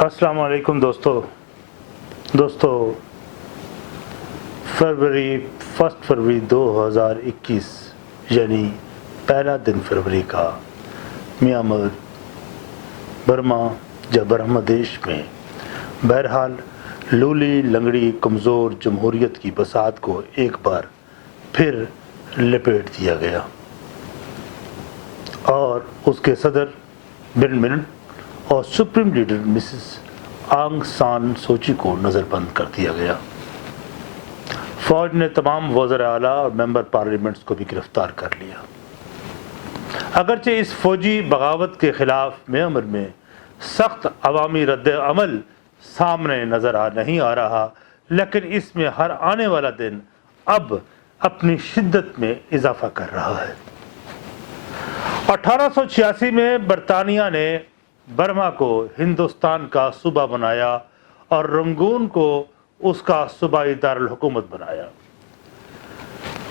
अस्सलाम वालेकुम दोस्तों फर्स्ट फरवरी 2021 यानी पहला दिन फरवरी का म्यांमार बर्मा या ब्रह्मदेश में बहरहाल लूली लंगड़ी कमज़ोर जमहूरियत की बसात को एक बार फिर लपेट दिया गया और उसके सदर बिन मिन और सुप्रीम लीडर मिसेस आंग सान सूची को नज़रबंद कर दिया गया। फौज ने तमाम वज़ीर आला और मेंबर पार्लियामेंट्स को भी गिरफ्तार कर लिया। अगरचे इस फौजी बगावत के ख़िलाफ़ म्यांमार में सख्त अवामी रद्द अमल सामने नज़र नहीं आ रहा, लेकिन इसमें हर आने वाला दिन अब अपनी शिद्दत में इजाफ़ा कर रहा है। 1886 में बरतानिया ने बर्मा को हिंदुस्तान का सूबा बनाया और रंगून को उसका सूबाई दारुल हुकूमत बनाया।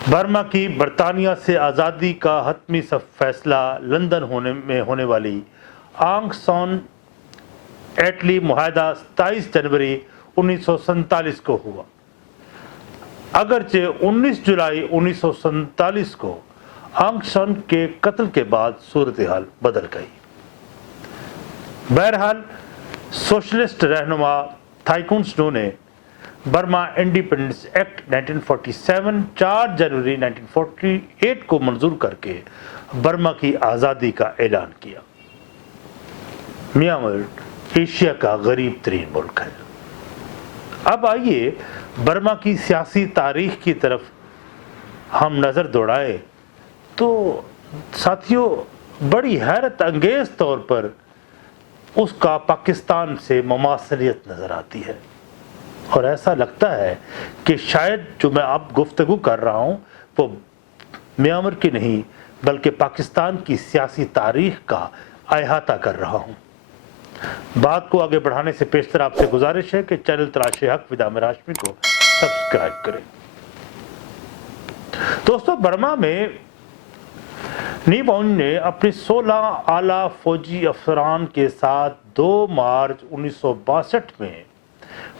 बर्मा की बरतानिया से आज़ादी का हतमी फैसला लंदन में होने वाली आंग सान एटली मुआहदा 27 जनवरी 1947 को हुआ। अगरचे 19 जुलाई 1947 को आंग सान के कत्ल के बाद सूरत हाल बदल गई। बहरहाल सोशलिस्ट रहनुमा थाइकून स्नो ने बर्मा इंडिपेंडेंस एक्ट 1947 4 जनवरी 1948 को मंजूर करके बर्मा की आज़ादी का ऐलान किया। म्यांमार एशिया का गरीब तरीन मुल्क है। अब आइए बर्मा की सियासी तारीख की तरफ हम नज़र दौड़ाए तो साथियों बड़ी हैरत अंगेज़ तौर पर उसका पाकिस्तान से मुमासलियत नज़र आती है और ऐसा लगता है कि शायद जो मैं अब गुफ्तगू कर रहा हूँ वो म्यांमार की नहीं बल्कि पाकिस्तान की सियासी तारीख का अहाता कर रहा हूँ। बात को आगे बढ़ाने से पेशतर आपसे गुजारिश है कि चैनल तराशे हक विदा में राशमी को सब्सक्राइब करें। दोस्तों, बर्मा में नीबॉन ने अपने 16 आला फौजी अफसरान के साथ 2 मार्च 1962 में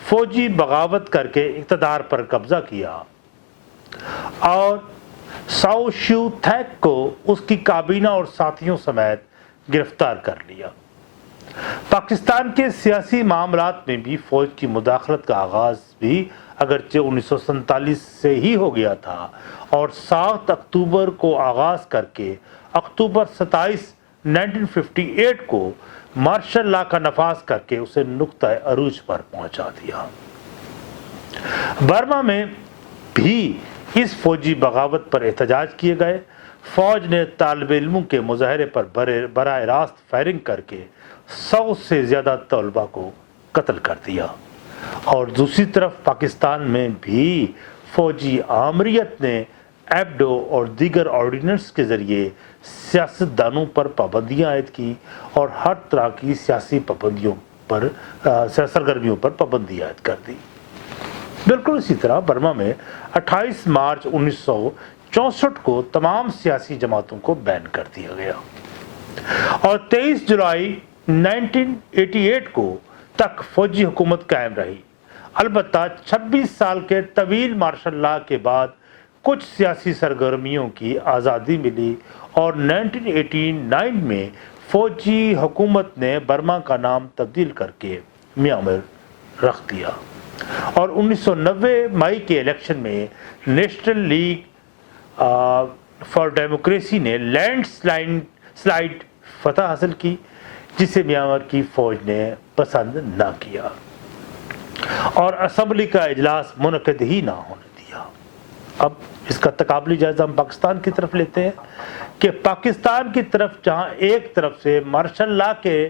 फौजी बगावत करके इक़्तिदार पर कब्जा किया और साओ शिव थैक को उसकी काबीना और साथियों समेत गिरफ्तार कर लिया। पाकिस्तान के सियासी मामलात में भी फौज की मुदाखलत का आगाज़ भी अगरचे 1947 से ही हो गया था और 7 अक्टूबर को आगाज़ करके अक्टूबर 27, 1958 को मार्शल लॉ का नफाज करके उसे नुक्ता अरूज पर पहुंचा दिया। बर्मा में भी इस फौजी बगावत पर एहतजाज किए गए। फौज ने तालिब इल्मों के मुजाहरे पर बराह रास्त फायरिंग करके 100 से ज़्यादा तलबा को कत्ल कर दिया और दूसरी तरफ पाकिस्तान में भी फौजी आमरीत ने एब्डो और दीगर ऑर्डिनेंस के ज़रिए सियासतदानों पर पाबंदियाँ आयद की और हर तरह की सियासी पाबंदियों पर सरगर्मियों पर पाबंदी आयद कर दी। बिल्कुल इसी तरह बर्मा में 28 मार्च 1964 को तमाम सियासी जमातों को बैन कर दिया गया और 23 जुलाई 1988 को तक फौजी हुकूमत कायम रही। अलबत्ता 26 साल के तवील मार्शल लॉ के बाद कुछ सियासी सरगर्मियों की आज़ादी मिली और 1989 में फौजी हुकूमत ने बर्मा का नाम तब्दील करके म्यांमार रख दिया और 1990 मई के इलेक्शन में नेशनल लीग फॉर डेमोक्रेसी ने लैंडस्लाइड फतह हासिल की, जिसे म्यांमार की फौज ने पसंद ना किया और असम्बली का इजलास मुनक़िद ही ना होने दिया। अब इसका तकाबली जायज़ा हम पाकिस्तान की तरफ लेते हैं कि पाकिस्तान की तरफ जहां एक तरफ से मार्शल लॉ के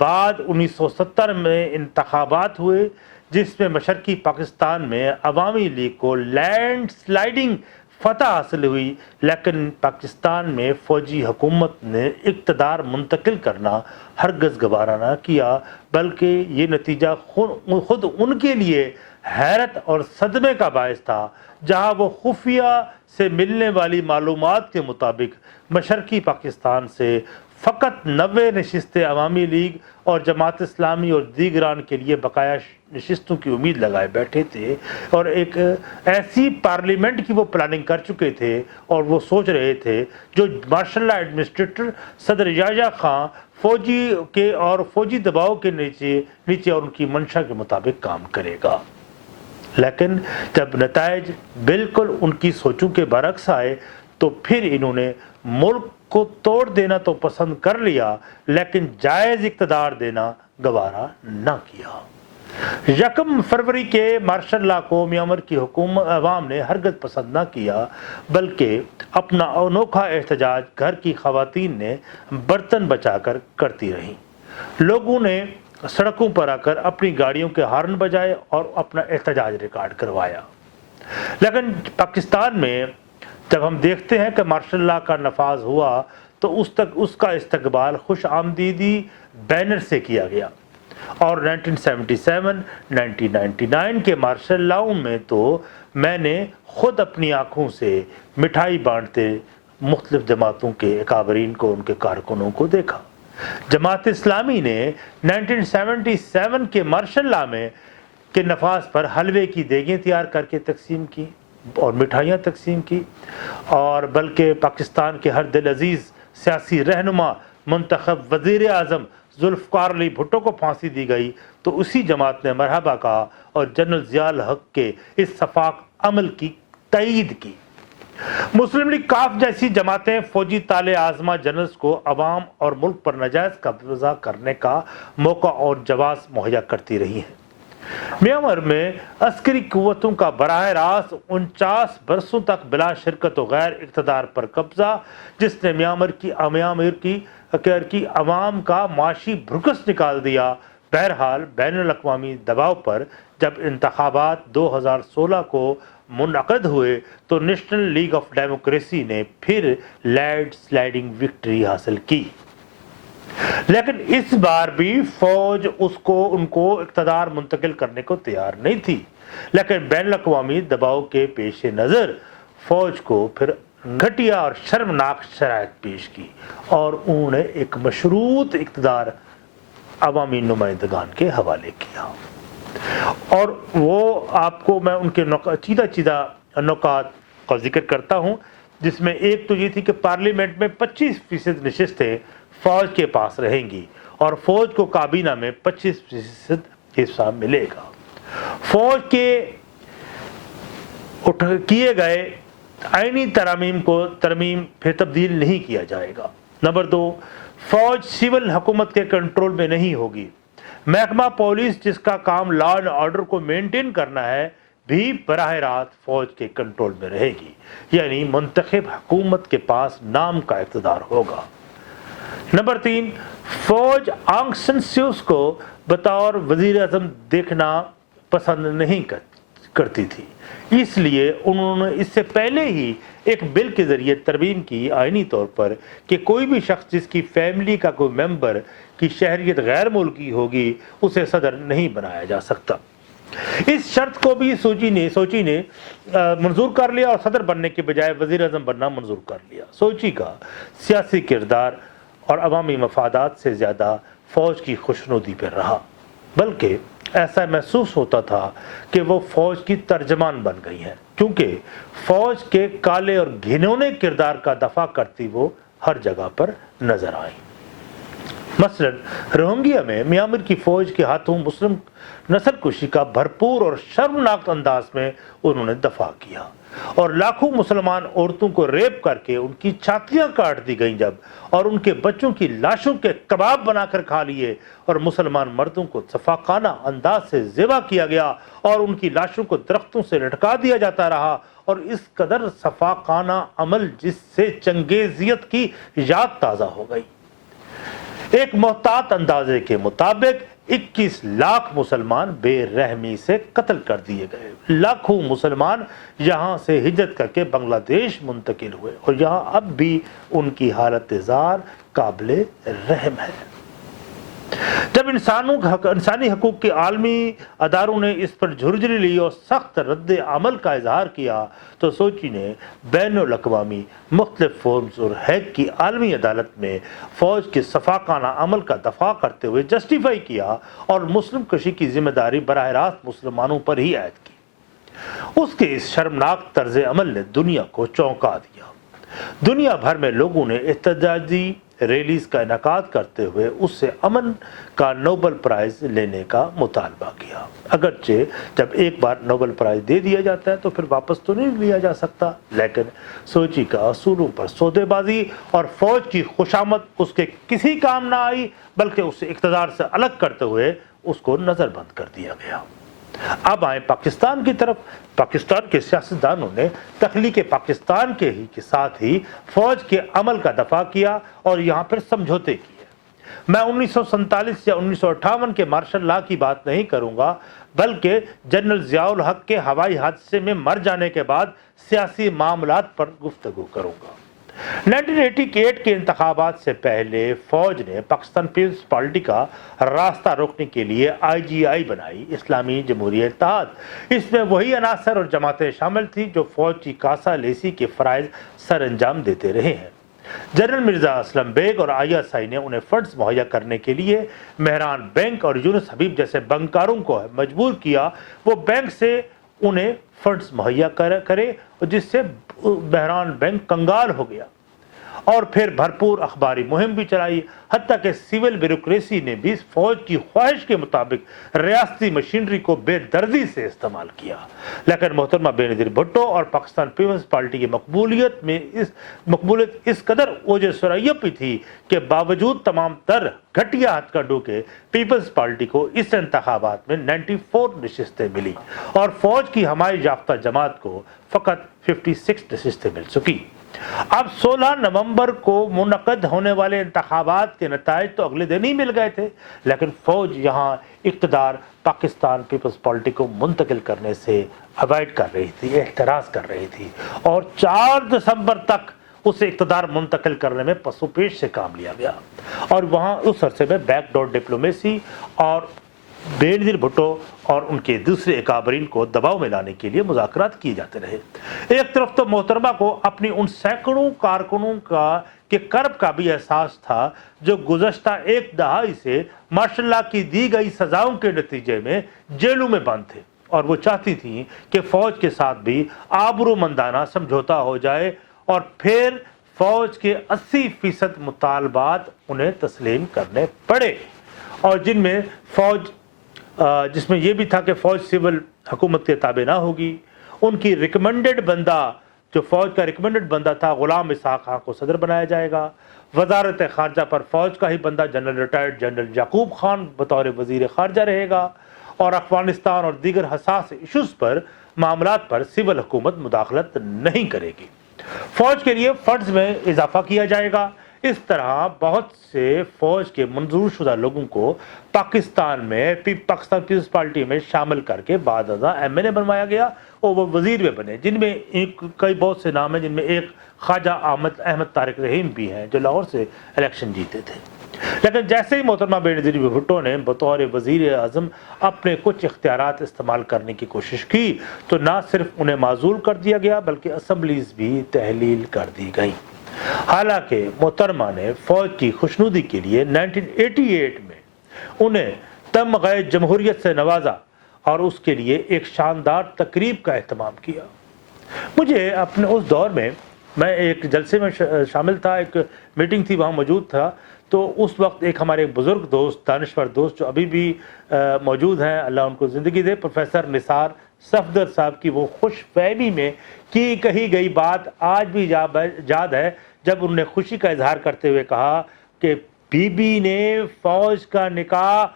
बाद 1970 में इंतखाबात हुए जिसमें मशरकी पाकिस्तान में अवामी लीग को लैंडस्लाइडिंग फतह हासिल हुई, लेकिन पाकिस्तान में फौजी हुकूमत ने इक़्तिदार मुंतकिल करना हरगज़ गवारा न किया, बल्कि ये नतीजा खुद उनके लिए हैरत और सदमे का बायस था, जहां वो खुफिया से मिलने वाली मालूमात के मुताबिक मशरकी पाकिस्तान से فقط 90 نشستیں عوامی لیگ اور جماعت اسلامی اور دیگران کے لیے بقایا نشستوں کی امید لگائے بیٹھے تھے اور ایک ایسی پارلیمنٹ کی وہ پلاننگ کر چکے تھے اور وہ سوچ رہے تھے جو ماشاء اللہ ایڈمنسٹریٹر صدر یحییٰ خان فوجی دباؤ کے نیچے اور ان کی منشا کے مطابق کام کرے گا۔ لیکن جب نتائج بالکل ان کی سوچوں کے برعکس آئے تو پھر انہوں نے ملک کو توڑ دینا تو پسند کر لیا لیکن جائز اقتدار دینا گوارا نہ کیا۔ 1 فروری کے مارشل لا کو میانمار کی عوام نے ہرگز پسند نہ کیا، بلکہ اپنا انوکھا احتجاج گھر کی خواتین نے برتن بچا کر کرتی رہیں۔ لوگوں نے سڑکوں پر آ کر اپنی گاڑیوں کے ہارن بجائے اور اپنا احتجاج ریکارڈ کروایا۔ لیکن پاکستان میں جب ہم دیکھتے ہیں کہ مارشل لا کا نفاذ ہوا تو اس کا استقبال خوش آمدیدی بینر سے کیا گیا، اور 1977 1999 کے مارشل لاؤں میں تو میں نے خود اپنی آنکھوں سے مٹھائی بانٹتے مختلف جماعتوں کے اکابرین کو، ان کے کارکنوں کو دیکھا۔ جماعت اسلامی نے 1977 کے مارشل لا میں کے نفاذ پر حلوے کی دیگیں تیار کر کے تقسیم کی اور مٹھائیاں تقسیم کی، اور بلکہ پاکستان کے ہر دل عزیز سیاسی رہنما منتخب وزیر اعظم ذوالفقار علی بھٹو کو پھانسی دی گئی تو اسی جماعت نے مرحبا کہا اور جنرل ضیاء الحق کے اس شفاق عمل کی تائید کی۔ مسلم لیگ کاف جیسی جماعتیں فوجی طالع آزما جنرلز کو عوام اور ملک پر ناجائز قبضہ کرنے کا موقع اور جواز مہیا کرتی رہی ہیں۔ میانمار میں عسکری قوتوں کا براہ راست 49 برسوں تک بلا شرکت و غیر اقتدار پر قبضہ، جس نے میانمار کی عوام کا معاشی بھرکس نکال دیا۔ بہرحال بین الاقوامی دباؤ پر جب انتخابات 2016 کو منعقد ہوئے تو نیشنل لیگ آف ڈیموکریسی نے پھر لینڈ سلائڈنگ وکٹری حاصل کی، لیکن اس بار بھی فوج ان کو اقتدار منتقل کرنے کو تیار نہیں تھی۔ لیکن بین الاقوامی دباؤ کے پیش نظر فوج کو پھر گھٹیا اور شرمناک شرائط پیش کی اور انہوں نے ایک مشروط اقتدار عوامی نمائندگان کے حوالے کیا، اور وہ آپ کو میں ان کے چیدہ نکات کا ذکر کرتا ہوں، جس میں ایک تو یہ تھی کہ پارلیمنٹ میں 25% نشستیں فوج کے پاس رہیں گی اور فوج کو کابینہ میں 25% حصہ ملے گا۔ فوج کے کیے گئے آئینی ترامیم کو پھر تبدیل نہیں کیا جائے گا۔ نمبر 2، فوج سول حکومت کے کنٹرول میں نہیں ہوگی۔ محکمہ پولیس جس کا کام لا اینڈ آرڈر کو مینٹین کرنا ہے بھی براہ راست فوج کے کنٹرول میں رہے گی، یعنی منتخب حکومت کے پاس نام کا اقتدار ہوگا۔ نمبر 3، فوج آنگ سان سیوکی کو بطور وزیر اعظم دیکھنا پسند نہیں کرتی تھی، اس لیے انہوں نے اس سے پہلے ہی ایک بل کے ذریعے ترمیم کی آئینی طور پر کہ کوئی بھی شخص جس کی فیملی کا کوئی ممبر کی شہریت غیر ملکی ہوگی اسے صدر نہیں بنایا جا سکتا۔ اس شرط کو بھی سوچی نے منظور کر لیا اور صدر بننے کے بجائے وزیر اعظم بننا منظور کر لیا۔ سوچی کا سیاسی کردار اور عوامی مفادات سے زیادہ فوج کی خوشنودی پر رہا، بلکہ ایسا محسوس ہوتا تھا کہ وہ فوج کی ترجمان بن گئی ہیں، کیونکہ فوج کے کالے اور گھنونے کردار کا دفاع کرتی وہ ہر جگہ پر نظر آئیں۔ مثلا روہنگیا میں میانمار کی فوج کے ہاتھوں مسلم نسل کشی کا بھرپور اور شرمناک انداز میں انہوں نے دفاع کیا، اور لاکھوں مسلمان عورتوں کو ریپ کر کے ان کی چھاتیاں کاٹ دی گئیں جب، اور ان کے بچوں کی لاشوں کے کباب بنا کر کھا لیے، اور مسلمان مردوں کو صفاقانہ انداز سے ذبح کیا گیا اور ان کی لاشوں کو درختوں سے لٹکا دیا جاتا رہا، اور اس قدر صفاقانہ عمل جس سے چنگیزیت کی یاد تازہ ہو گئی۔ ایک محتاط اندازے کے مطابق 21 لاکھ مسلمان بے رحمی سے قتل کر دیے گئے۔ لاکھوں مسلمان یہاں سے ہجرت کر کے بنگلہ دیش منتقل ہوئے، اور یہاں اب بھی ان کی حالت زار قابل رحم ہے۔ जब इंसानी हकूक़ के आलमी अदारों ने इस पर झुर्झुरी ली और सख्त रद्द अमल का इजहार किया तो सोची ने बैनुल अक़वामी मुख्तलिफ फोरम्स और हैग की आलमी अदालत में फ़ौज के सफ़ाकाना अमल का दफा करते हुए जस्टिफाई किया और मुस्लिम कशी की जिम्मेदारी बराह रास्त मुसलमानों पर ही आयद की। उसके इस शर्मनाक तर्ज अमल ने दुनिया को चौंका दिया। दुनिया भर में लोगों ने एहतजाजी रैलीज का इनकाद करते हुए उससे अमन का नोबल प्राइज़ लेने का मुतालबा किया। अगरचे जब एक बार नोबल प्राइज़ दे दिया जाता है तो फिर वापस तो नहीं लिया जा सकता, लेकिन सोची का असूलों पर सौदेबाजी और फौज की खुशामद उसके किसी काम ना आई, बल्कि उसे इक़्तिदार से अलग करते हुए उसको नज़रबंद कर दिया गया। अब आए पाकिस्तान की तरफ। पाकिस्तान के सियासतदानों ने तख्लीक पाकिस्तान के साथ ही फौज के अमल का दफा किया और यहाँ पर समझौते किए। मैं 1947 या 1958 के मार्शल लॉ की बात नहीं करूँगा, बल्कि जनरल ज़ियाउल हक के हवाई हादसे में मर जाने के बाद सियासी मामलात पर गुफ्तगू करूँगा। 1988 के इंतखाबात से पहले फौज ने पाकिस्तान पीपल्स पार्टी का रास्ता रोकने के लिए IGI बनाई, इस्लामी जमहूरियत इत्तेहाद। इसमें वही अनासर और जमातें शामिल थी जो फौज की कासा लेसी के फ़राइज़ सर अंजाम देते रहे हैं। जनरल मिर्ज़ा असलम बेग और ISI ने उन्हें फंड्स मुहैया करने के लिए मेहरान बैंक और यूनुस हबीब जैसे बंकारों को मजबूर किया वो बैंक से उन्हें फंड्स मुहैया करे, जिससे बहरान बैंक कंगाल हो गया। और फिर भरपूर अखबारी मुहिम भी चलाई, हत्ता कि सिविल ब्यूरोक्रेसी ने भी फौज की ख्वाहिश के मुताबिक रियासती मशीनरी को बेदर्दी से इस्तेमाल किया। लेकिन मोहतरमा बेनज़ीर भुट्टो और पाकिस्तान पीपल्स पार्टी की मकबूलियत इस कदर ओजे सुरैयपी थी कि बावजूद तमाम तर घटिया हथकंडों के पीपल्स पार्टी को इस इंतखाबात में 94 नशिस्तें मिली और फौज की हमायत याफ्ता जमात को फ़कत 56 नशिस्तें मिल चुकी। अब 16 नवंबर को मुनक़द होने वाले इंतखाबात के नताइज तो अगले दिन ही मिल गए थे, लेकिन फौज यहाँ इक़्तिदार पाकिस्तान पीपल्स पार्टी को मुंतकिल करने से अवॉइड कर रही थी, एहतराज़ कर रही थी और 4 दिसंबर तक उसे इक़्तिदार मुंतकिल करने में पसोपेश से काम लिया गया। और वहाँ उस अरसे में बैकडोर डिप्लोमेसी और बेनज़ीर भुट्टो और उनके दूसरे अकाबरीन को दबाव में लाने के लिए मुज़ाकरात किए जाते रहे। एक तरफ तो मोहतरमा को अपनी उन सैकड़ों कारकुनों के कर्ब का भी एहसास था जो गुज़श्ता एक दहाई से मार्शल लॉ की दी गई सज़ाओं के नतीजे में जेलों में बंद थे, और वो चाहती थी कि फ़ौज के साथ भी आबरूमंदाना समझौता हो जाए और फिर फ़ौज के 80% मुतालबात उन्हें तस्लीम करने पड़े, और जिसमें यह भी था कि फ़ौज सिविल हुकूमत के ताबे ना होगी। उनकी रिकमेंडेड बंदा, जो फ़ौज का रिकमेंडेड बंदा था, ग़ुलाम इसहाक़ खां को सदर बनाया जाएगा। वज़ारत ख़ारजा पर फ़ौज का ही बंदा जनरल रिटायर्ड जनरल याकूब खान बतौर वज़ीर ख़ारजा रहेगा, और अफ़गानिस्तान और दीगर हसास इशूज़ पर मामलात पर सिविल हुकूमत मुदाखलत नहीं करेगी। फ़ौज के लिए फ़ंड्स में इजाफ़ा किया जाएगा। इस तरह बहुत से फ़ौज के मंजूर शुदा लोगों को पाकिस्तान पीपल्स पार्टी में शामिल करके बाद MNA बनवाया गया और वो वज़ीर में बने, जिनमें कई बहुत से नाम हैं, जिनमें एक ख्वाजा अहमद तारिक रहीम भी हैं जो लाहौर से इलेक्शन जीते थे। लेकिन जैसे ही मोहतरमा बेनज़ीर भुट्टो ने बतौर वज़ीर आज़म अपने कुछ इख्तियारात इस्तेमाल करने की कोशिश की तो ना सिर्फ उन्हें माज़ूल कर दिया गया बल्कि असम्बलीज़ भी तहलील कर दी गई। हालांकि मोहतरमा ने फ़ौज की खुशनुदी के लिए 1988 में उन्हें तमग़े जमहूरियत से नवाजा और उसके लिए एक शानदार तकरीब का एहतमाम किया। मुझे अपने उस दौर में, मैं एक जलसे में शामिल था, एक मीटिंग थी, वहाँ मौजूद था, तो उस वक्त एक हमारे बुज़ुर्ग दोस्त, दानिश्वर दोस्त जो अभी भी मौजूद हैं, अल्लाह उनको ज़िंदगी दे, प्रोफेसर निसार सफदर साहब की वो खुश फहमी में की कही गई बात आज भी याद है, जब उन्होंने खुशी का इजहार करते हुए कहा कि बीबी ने फ़ौज का निकाह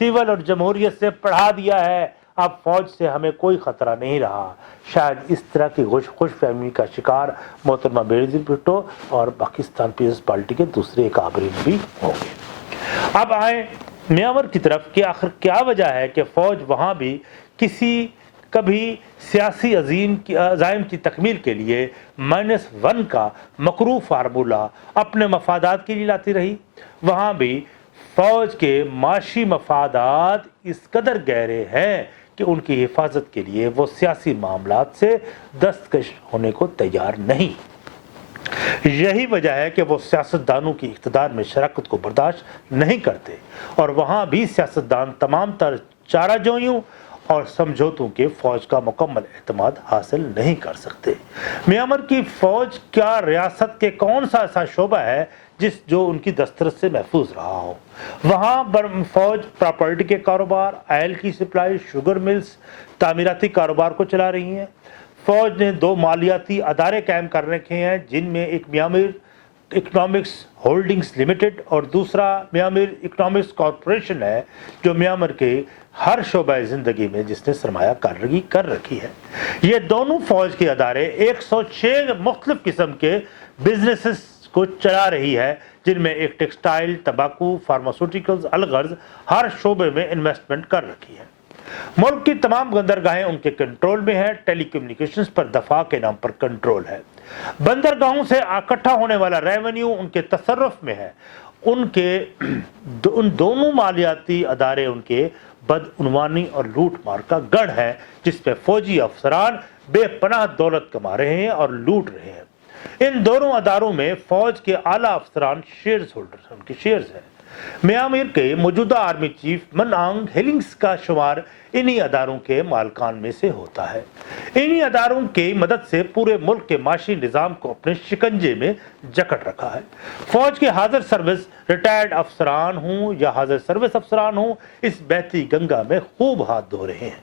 सिविल और जमहूरियत से पढ़ा दिया है, अब फ़ौज से हमें कोई ख़तरा नहीं रहा। शायद इस तरह की खुश फहमी का शिकार मोहतरमा बेनज़ीर भुट्टो और पाकिस्तान पीपल्स पार्टी के दूसरे काबरीन भी होंगे। अब आए म्यांमार की तरफ कि आखिर क्या वजह है कि फ़ौज वहाँ भी कभी सियासी अज़ाइम की तकमील के लिए -1 का मकरू फार्मूला अपने मफादात के लिए लाती रही। वहाँ भी फौज के माशी मफादात इस कदर गहरे हैं कि उनकी हिफाजत के लिए वो सियासी मामलात से दस्तकश होने को तैयार नहीं। यही वजह है कि वो सियासतदानों की इक़्तिदार में शराकत को बर्दाश्त नहीं करते और वहाँ भी सियासतदान तमाम तर चाराजोइयों और समझौतों के फौज का मुकम्मल एतमाद हासिल नहीं कर सकते। म्यांमार की फौज क्या रियासत के कौन सा ऐसा शोबा है जो उनकी दस्तरस से महफूज रहा हो? वहाँ फौज प्रॉपर्टी के कारोबार, ऑयल की सप्लाई, शुगर मिल्स, तामीराती कारोबार को चला रही है। फौज ने 2 मालियाती अदारे कायम कर रखे हैं, जिनमें एक म्यांमार इकोनॉमिक्स होल्डिंग्स लिमिटेड और दूसरा म्यांमार इकोनॉमिक्स कॉरपोरेशन है, जो म्यांमार के हर शोबे ज़िंदगी में जिसने सरमायाकारी कर रखी है। ये दोनों फौज के अदारे 106 मुख्तलिफ किस्म के बिजनेसेस को चला रही है, जिनमें एक टेक्सटाइल, तंबाकू, फार्मास्यूटिकल्स, अलगर्ज हर शोबे में इन्वेस्टमेंट कर रखी है। मुल्क की तमाम बंदरगाहें उनके कंट्रोल में है। टेलीकम्युनिकेशंस पर दफा के नाम पर कंट्रोल है। बंदरगाहों से इकट्ठा होने वाला रेवेन्यू उनके तसर्रुफ में है। उन दोनों मालियाती अदारे उनके बदउनवानी और लूट मार का गढ़ है, जिसपे फौजी अफसरान बेपनाह दौलत कमा रहे हैं और लूट रहे हैं। इन दोनों अदारों में फौज के आला अफसरान शेयर्स होल्डर, उनके शेयर्स हैं। म्यांमार के मौजूदा आर्मी चीफ मन आंग हेलिंग्स का शुमार इन्हीं अदारों के मालकान में से होता है। इन्हीं अदारों की मदद से पूरे मुल्क के माशी निज़ाम को अपने शिकंजे में जकड़ रखा है। फौज के हाजिर सर्विस रिटायर्ड अफसरान हों या हाजिर सर्विस अफसरान हों, इस बहती गंगा में खूब हाथ धो रहे हैं।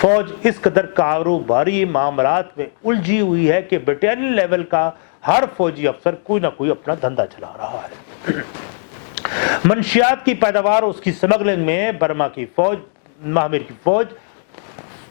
फौज इस कदर कारोबारी मामलात में उलझी हुई है कि बटालियन लेवल का हर फौजी अफसर कोई ना कोई अपना धंधा चला रहा है। मंशियात की पैदावार, उसकी स्मगलिंग में बर्मा की फौज, म्यांमार की फौज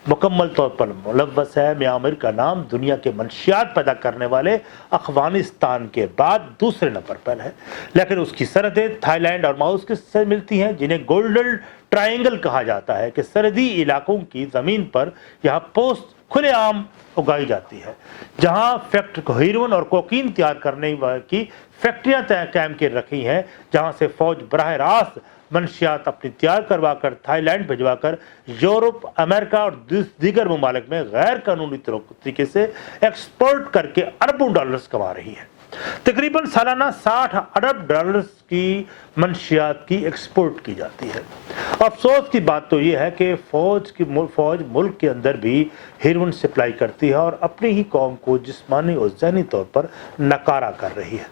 मुकम्मल तौर पर मुलव्वस है। म्यांमार का नाम दुनिया के मंशियात पैदा करने वाले अफगानिस्तान के बाद दूसरे नंबर पर है, लेकिन उसकी सरहदें थाईलैंड और माउस से मिलती हैं, जिन्हें गोल्डन ट्रायंगल कहा जाता है कि सरहदी इलाकों की ज़मीन पर यहाँ पोस्ट खुलेआम उगाई जाती है, जहाँ हेरोइन और कोकीन तैयार करने की फैक्ट्रियाँ कायम कर रखी हैं, जहाँ से फौज बराह रास्त मंशियात अपनी तैयार करवा कर थाईलैंड भिजवा कर यूरोप, अमेरिका और दीगर ममालिक में गैर कानूनी तरीके से एक्सपोर्ट करके अरबों डॉलर्स कमा रही है। तकरीबन सालाना 60 अरब डॉलर्स की मंशियात की एक्सपोर्ट की जाती है। अफसोस की बात तो यह है कि फौज मुल्क के अंदर भी हेरोइन सप्लाई करती है और अपनी ही कौम को जिस्मानी और ज़हनी तौर पर नकारा कर रही है।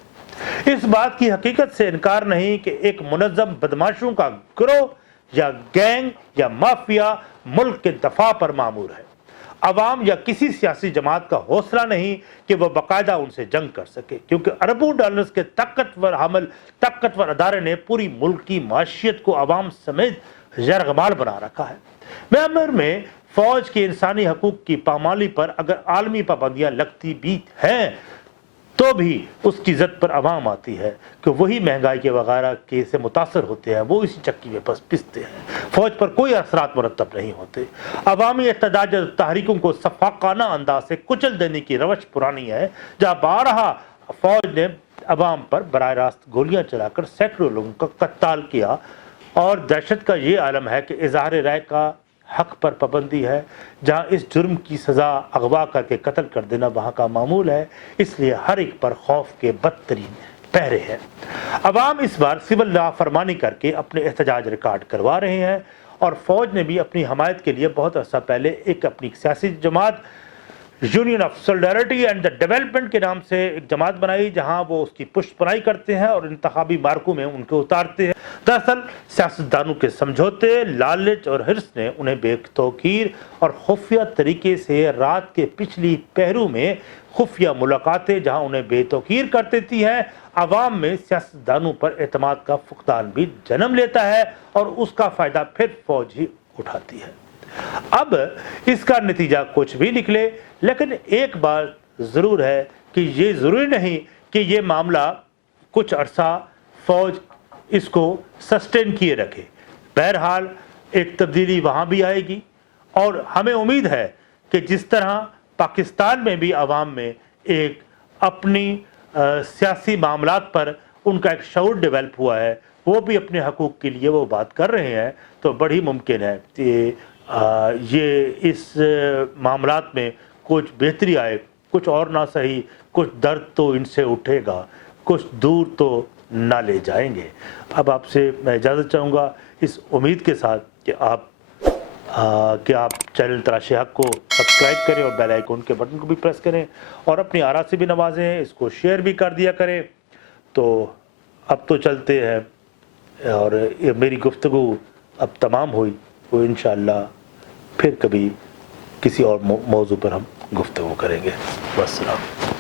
इस बात की हकीकत से इनकार नहीं कि एक मुनज़्ज़म बदमाशों का गिरोह या गैंग या माफिया मुल्क के दफा पर मामूर है। अवाम या किसी सियासी जमात का हौसला नहीं कि वह बाकायदा उनसे जंग कर सके, क्योंकि अरबों डॉलर्स के ताकतवर अदारे ने पूरी मुल्क की माशियत को अवाम समेत जरगमाल बना रखा है। म्यांमार में फौज के इंसानी हकूक की पामाली पर अगर आलमी पाबंदियां लगती भी हैं, तो भी उसकी इज्जत पर अवाम आती है कि वही महंगाई के वगैरह के से मुतासर होते हैं, वो इसी चक्की में बस पिसते हैं। फौज पर कोई असरात मुरतब नहीं होते। अवामी एहतजाज तहरीकों को सफाकाना अंदाज से कुचल देने की रवश पुरानी है, जहाँ बारहा फौज ने अवाम पर बराह रास्त गोलियां चलाकर सैकड़ों लोगों का कत्ल किया। और दहशत का ये आलम है कि इजहार राय का हक पर पाबंदी है, जहाँ इस जुर्म की सज़ा अगवा करके कत्ल कर देना वहाँ का मामूल है। इसलिए हर एक पर खौफ के बदतरीन पहरे हैं। अवाम इस बार सिविल नाफरमानी करके अपने एहतजाज रिकॉर्ड करवा रहे हैं और फौज ने भी अपनी हमायत के लिए बहुत अर्सा पहले एक अपनी सियासी जमात Union of Solidarity and the Development के नाम से एक जमात बनाई, जहां वो उसकी पुष्टपनाही करते हैं और इंतखाबी मार्कों में उनको उतारते हैं। दरअसल सियासतदानों के समझौते, लालच और हिर्स ने उन्हें बेतौकीर और खुफिया तरीके से रात के पिछली पहरों में खुफिया मुलाकातें जहां उन्हें बेतौकीर कर देती हैं, अवाम में सियासतदानों पर एतमाद का फुकदान भी जन्म लेता है और उसका फ़ायदा फिर फौज ही उठाती है। अब इसका नतीजा कुछ भी निकले, लेकिन एक बात ज़रूर है कि ये ज़रूरी नहीं कि ये मामला कुछ अरसा फौज इसको सस्टेन किए रखे। बहरहाल एक तब्दीली वहाँ भी आएगी और हमें उम्मीद है कि जिस तरह पाकिस्तान में भी अवाम में एक अपनी सियासी मामलात पर उनका एक शऊर डेवलप हुआ है, وہ بھی اپنے حقوق کے لیے وہ بات کر رہے ہیں تو بڑی ممکن ہے کہ یہ اس معاملات میں کچھ بہتری آئے، کچھ اور نہ صحیح کچھ درد تو ان سے اٹھے گا، کچھ دور تو نہ لے جائیں گے۔ اب آپ سے میں اجازت چاہوں گا اس امید کے ساتھ کہ آپ چینل تراش حق کو سبسکرائب کریں اور بیل آئیکن کے بٹن کو بھی پریس کریں اور اپنی آرا سے بھی نوازیں، اس کو شیئر بھی کر دیا کریں۔ تو اب تو چلتے ہیں اور یہ میری گفتگو اب تمام ہوئی، وہ انشاءاللہ پھر کبھی کسی اور موضوع پر ہم گفتگو کریں گے۔ والسلام۔